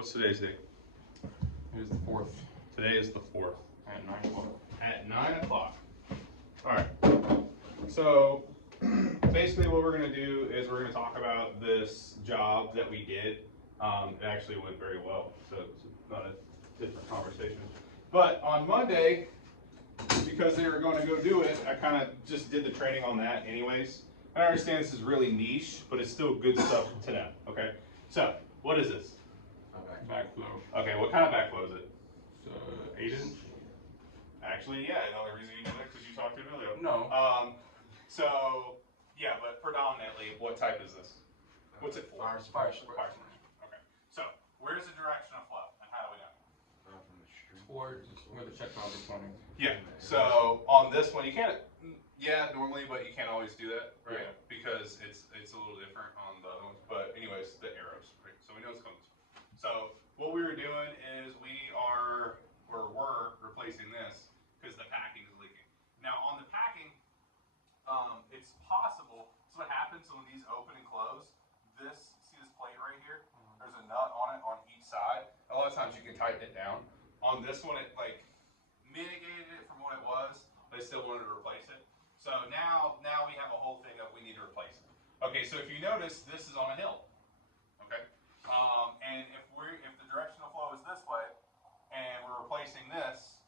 What's today's date? It is the 4th. Today is the 4th. At 9 o'clock. At 9 o'clock. Alright. So, basically what we're going to do is we're going to talk about this job that we did. It actually went very well, so it's not a different conversation. But on Monday, because they were going to go do it, I kind of just did the training on that anyways. I understand this is really niche, but it's still good stuff to know, okay? So, what is this? Backflow. Okay, what kind of backflow is it? It's 8-inch. Actually, yeah, the only reason you know that is because you talked to Emilio. No. So, yeah, but predominantly, what type is this? What's it for? Fire suppression. Okay. So, where's the direction of flow, and how do we know? Towards where the check valve is pointing. Yeah. So on this one, you can't. Yeah, normally, but you can't always do that, right? Yeah. Because it's a little different on the other ones. But anyways, the arrows, right? So we know it's coming. So what we were doing is we're replacing this because the packing is leaking. Now on the packing, it's possible. So what happens when these open and close? See this plate right here? There's a nut on it on each side. A lot of times you can tighten it down. On this one, it like mitigated it from what it was, but I still wanted to replace it. So now we have a whole thing of we need to replace it. Okay, so if you notice, this is on a hill. Okay, and if the direction of flow is this way, and we're replacing this,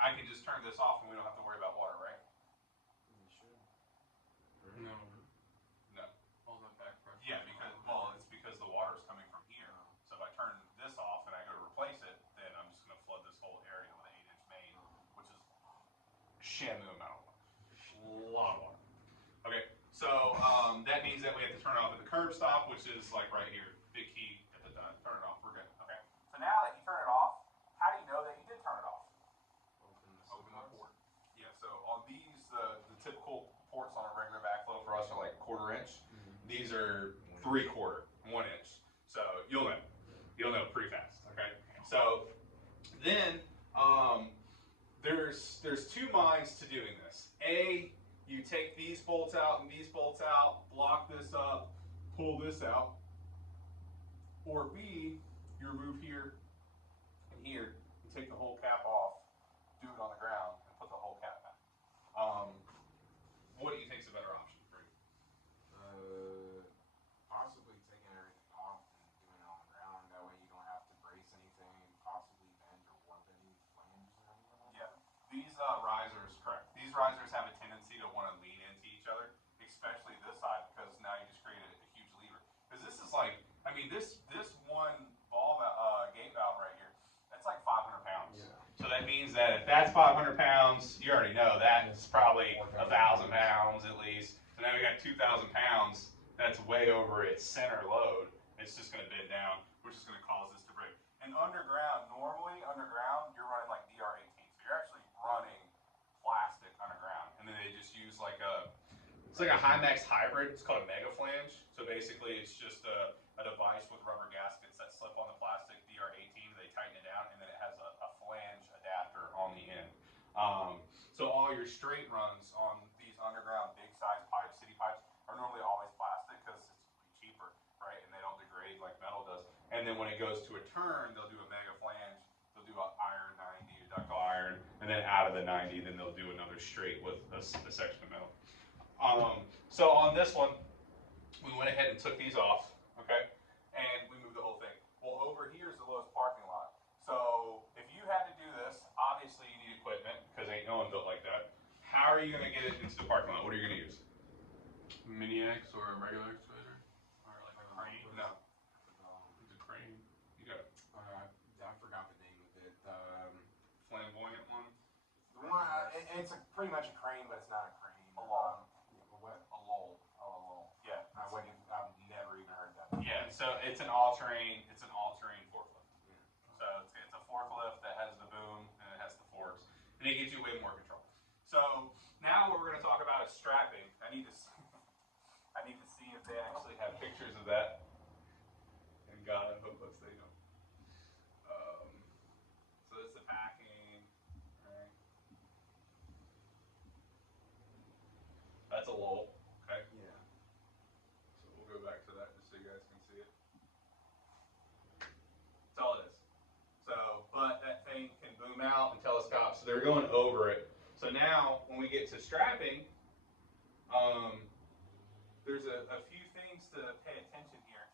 I can just turn this off and we don't have to worry about water, right? No. No. All that back pressure. Yeah, it's because the water is coming from here. So if I turn this off and I go to replace it, then I'm just going to flood this whole area with an 8-inch main, which is a shamu amount of water. A lot of water. Okay, so that means that we have to turn it off at the curb stop, which is like right here. Big key at the done. Turn it off. We're good. Okay. So now that you turn it off, how do you know that you did turn it off? Open the port. Yeah. So on these, the typical ports on a regular backflow for us are like 1/4 inch. These are 3/4, 1 inch. So you'll know pretty fast. Okay. So then there's two minds to doing this. A, you take these bolts out and these bolts out, block this up, pull this out. Or B, you remove here and here, and take the whole cap off, do it on the ground, and put the whole cap back. What do you think is a better option for you? Possibly taking everything off and doing it on the ground. That way you don't have to brace anything, possibly bend or warp any flanges or anything like that. These risers, correct. These risers have a tendency to want to lean into each other, especially this side, because now you just created a huge lever. Because this is like, I mean, this one ball gate valve right here, that's like 500 pounds. Yeah. So that means that if that's 500 pounds, you already know that's probably 1,000 pounds at least. So now we got 2,000 pounds. That's way over its center load. It's just going to bend down, which is going to cause this to break. And normally underground, you're running like DR18. So you're actually running plastic underground. And then they just use it's like a Hymax hybrid. It's called a mega flange. So basically it's just a device with rubber gaskets that slip on the plastic DR18. They tighten it down, and then it has a flange adapter on the end. So all your straight runs on these underground big size pipes, city pipes, are normally always plastic because it's cheaper, right? And they don't degrade like metal does. And then when it goes to a turn, they'll do a mega flange. They'll do an iron 90, a ductile iron, and then out of the 90, then they'll do another straight with a section of metal. So on this one, we went ahead and took these off, okay? And we moved the whole thing. Well, over here is the lowest parking lot. So if you had to do this, obviously you need equipment because ain't no one built like that. How are you going to get it into the parking lot? What are you going to use? Mini X or a regular excavator? Or like a crane? No. It's a crane. You got I forgot the name of it. flamboyant one? The one, it's pretty much a crane, but it's not a crane. A lull. What? A lull. Oh, a lull. Yeah. I've never even heard that. Yeah, so it's an all-terrain forklift. Yeah. So it's a forklift that has the boom and it has the forks, and it gives you way more control. So now what we're going to talk about is strapping. I need to see if they actually have pictures of that. And God, I hope they don't. So this is the packing. Right. That's a lull. Okay. Yeah. So we'll go back to that just so you guys can see it. they're going over it. So now, when we get to strapping, there's a few things to pay attention here.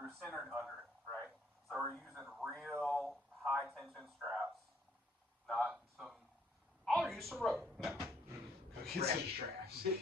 They're centered under it, right? So we're using real high tension straps, not some. I'll use some rope. No. Go get some straps. The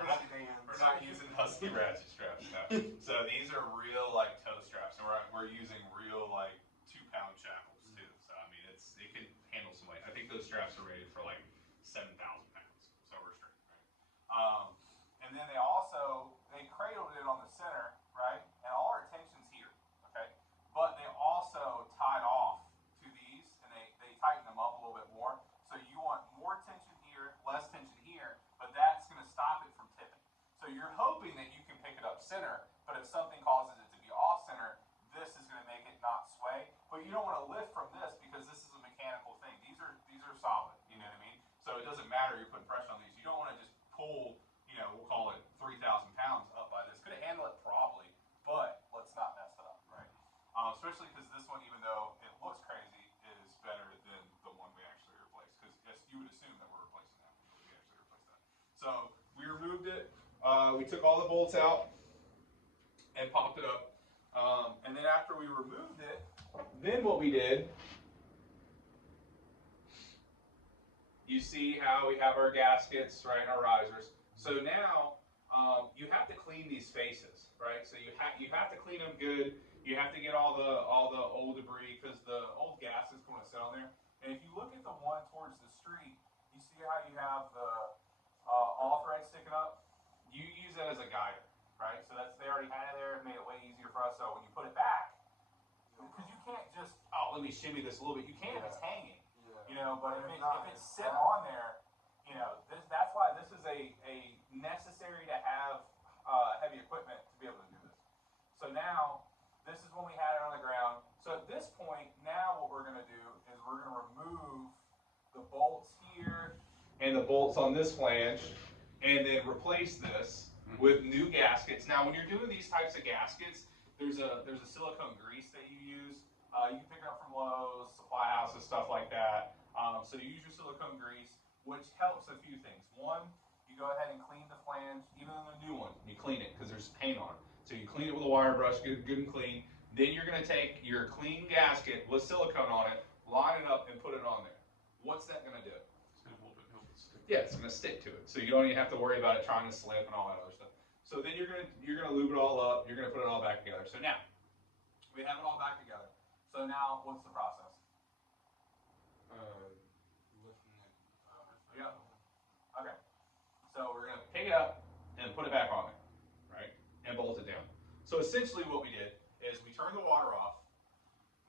husky bands. We're not using husky ratchet straps. No. So these are real like toe straps, and we're using real like 2-pound shackles too. So I mean, it can handle some weight. I think those straps are rated for like 7,000 pounds. So we're straight, right? And then they cradled it on the center, right? And all our tension's here, okay? But they also tied off to these, and they tighten them up a little bit more. So you want more tension here, less tension here, but that's going to stop it from tipping. So you're hoping that you can pick it up center, but if something causes it to be off center, this is going to make it not sway. But you don't want to lift from this because this is a mechanical thing. These are solid, you know what I mean? So it doesn't matter you're putting pressure on these. You don't want to just pull, we'll call it 3,000 pounds up by this. Could it handle it? Probably, but let's not mess it up, right? Especially because this one, even though it looks crazy, is better than the one we actually replaced. Because yes, you would assume that we're replacing that, but we actually replaced that. So we removed it. We took all the bolts out and popped it up. And then after we removed it, then what we did, you see how we have our gaskets, right, and our risers. So now you have to clean these faces, right? So you have to clean them good. You have to get all the old debris because the old gas is going to sit on there. And if you look at the one towards the street, you see how you have the all thread sticking up. You use that as a guider, right? So they already had it there. It made it way easier for us. So when you put it back, because you can't just let me shimmy this a little bit. You can if it's hanging. But if it's sitting on there, that's why this is a necessary to have heavy equipment to be able to do this. So now, this is when we had it on the ground. So at this point, now what we're going to do is we're going to remove the bolts here and the bolts on this flange, and then replace this with new gaskets. Now, when you're doing these types of gaskets, there's a silicone grease that you use. You can pick it up from Lowe's, supply houses, stuff like that. So you use your silicone grease, which helps a few things. One, you go ahead and clean the flange, even on the new one, you clean it because there's paint on it. So you clean it with a wire brush, good and clean. Then you're going to take your clean gasket with silicone on it, line it up, and put it on there. What's that going to do? It's going to hold it, help it stick. Yeah, it's going to stick to it. So you don't even have to worry about it trying to slip and all that other stuff. So then you're going to lube it all up. You're going to put it all back together. So now we have it all back together. So now what's the process? Lifting it. Yeah. Okay. So we're going to pick it up and put it back on there, right? And bolt it down. So essentially what we did is we turned the water off.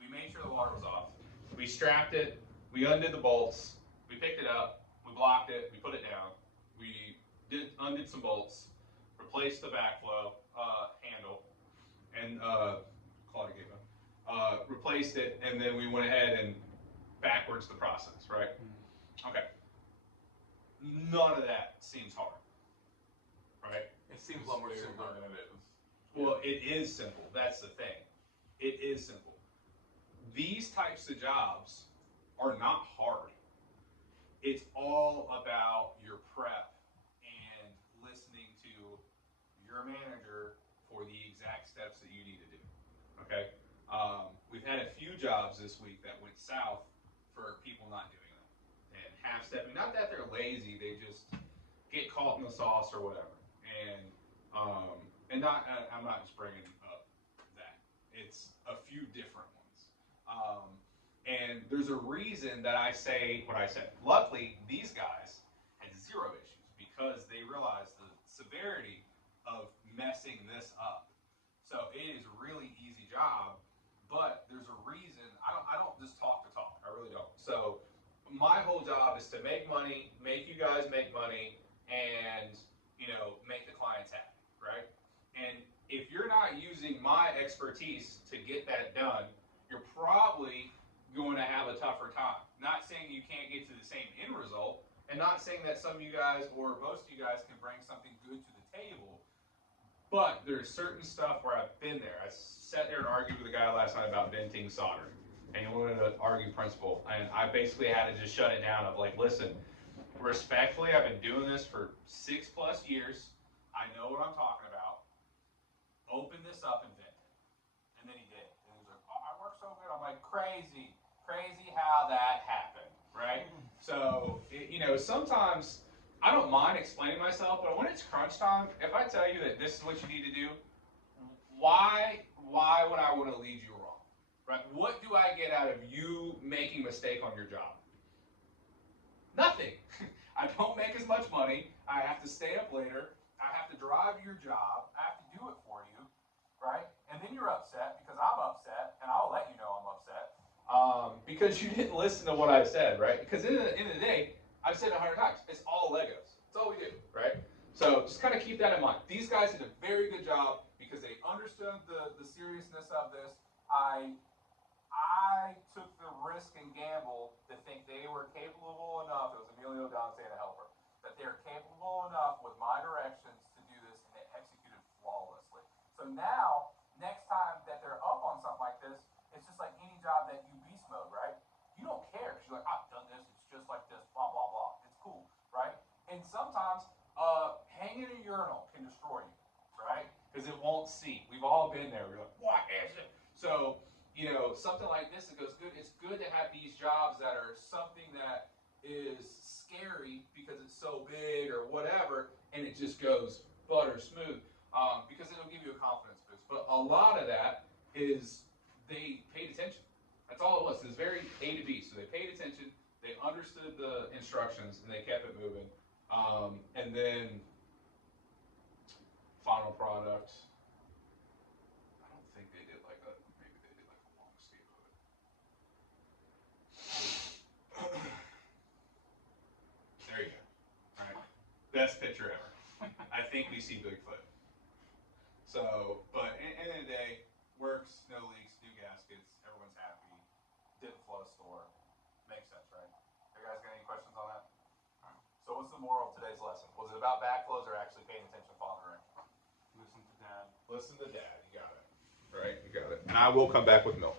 We made sure the water was off. We strapped it. We undid the bolts. We picked it up. We blocked it. We put it down. We undid some bolts. Replaced the backflow handle. And Claudia gave up. Replaced it, and then we went ahead and backwards the process, right? Okay. None of that seems hard, right? It seems a lot more simpler than it is. Well, it is simple. That's the thing. It is simple. These types of jobs are not hard. It's all about your prep and listening to your manager for the exact steps that you need to do, okay? We've had a few jobs this week that went south for people not doing them and half-stepping. Not that they're lazy, they just get caught in the sauce or whatever. And I'm not just bringing up that. It's a few different ones. And there's a reason that I say what I said. Luckily, these guys had zero issues because they realized the severity of messing this up. So it is a really easy job. But there's a reason. I don't just talk to talk. I really don't. So my whole job is to make money, make you guys make money, and make the clients happy, right? And if you're not using my expertise to get that done, you're probably going to have a tougher time. Not saying you can't get to the same end result, and not saying that some of you guys or most of you guys can bring something good to the table, But there's certain stuff where I've been there. I sat there and argued with a guy last night about venting soldering, and he wanted to argue principle, and I basically had to just shut it down. Of like, listen, respectfully, I've been doing this for 6+ years. I know what I'm talking about. Open this up and vent it. And then he did. And he was like, oh, I work so good. I'm like, crazy how that happened, right? So, sometimes I don't mind explaining myself, but when it's crunch time, if I tell you that this is what you need to do, why would I want to lead you wrong, right? What do I get out of you making a mistake on your job? Nothing. I don't make as much money. I have to stay up later. I have to drive your job. I have to do it for you, right? And then you're upset because I'm upset, and I'll let you know I'm upset because you didn't listen to what I said, right? Because in the end of the day, I've said it 100 times. It's all Legos. That's all we do, right? So just kind of keep that in mind. These guys did a very good job because they understood the seriousness of this. I took the risk and gamble to think they were capable enough. It was Emilio Dante, the helper, that they're capable enough with my directions to do this, and they executed flawlessly. So now, next time that they're up on something like this, it's just like any job that you beast mode, right? You don't care. She's like, I've done this. It's just like this. Blah blah blah. It's cool, right? And sometimes hanging a urinal can destroy you, right? Because it won't see. We've all been there. We're like, what is it? So, something like this, it goes good. It's good to have these jobs that are something that is scary because it's so big or whatever, and it just goes butter smooth because it'll give you a confidence boost. But a lot of that is they paid attention. That's all it was. It was very A to B. So they paid attention, they understood the instructions, and they kept it moving. And then final product. I don't think they did like a, maybe they did like a long sleeve of it. There you go. All right. Best picture ever. I think we see Bigfoot. So, but at the end of the day, works, no leaks, new gaskets, everyone's happy. Didn't flood a store. Makes sense, right? You guys got any questions on that? All right. So what's the moral of today's lesson? Was it about backflows or actually paying attention to following directions? Listen to dad. Listen to dad. You got it. Right? You got it. And I will come back with milk.